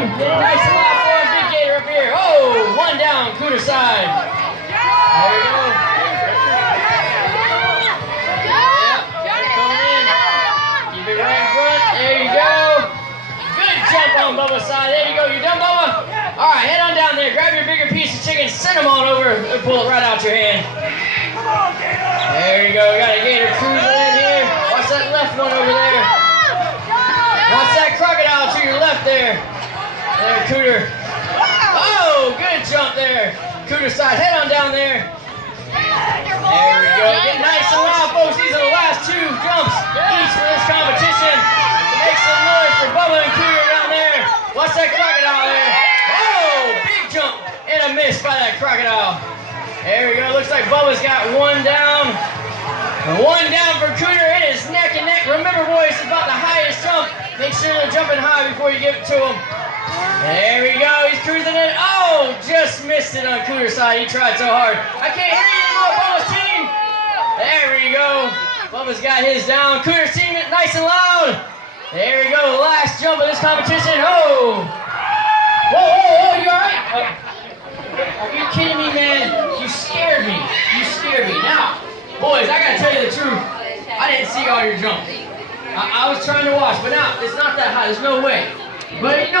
room. Nice and loud for him. Big gator up here. Oh, one down, Cooter side. There you go. Keep it right in front. There you go. Good jump on Bubba's side. There you go. You done, Bubba? All right, head on down there. Grab your bigger piece of chicken. Send them on over and pull it right out your hand. There you go. We got a gator cruising in here. Watch that left one over there. Watch that crocodile to your left there. There, Cooter. Oh, good jump there. Cooter side. Head on down there. There we go. Get nice and loud, folks. These are the last two jumps each for this competition. Make some noise for Bubba and Cooter down there. Watch that crocodile there. Oh, big jump and a miss by that crocodile. There we go. Looks like Bubba's got one down. One down for Cooter. It is neck and neck. Remember, boys, it's about the highest jump. Make sure they're jumping high before you give it to him. There we go. He's cruising in. Oh, just missed it on Cooter's side. He tried so hard. I can't hear you anymore, Bubba's team. There we go. Bubba's got his down. Cooter's team, nice and loud. There we go. Last jump of this competition. Oh. Whoa, whoa, whoa. You all right? Are you kidding me, man? You scared me. You scared me. Now, boys, I gotta tell you the truth. I didn't see all your jumps. I was trying to watch, but now it's not that high. There's no way. But you know.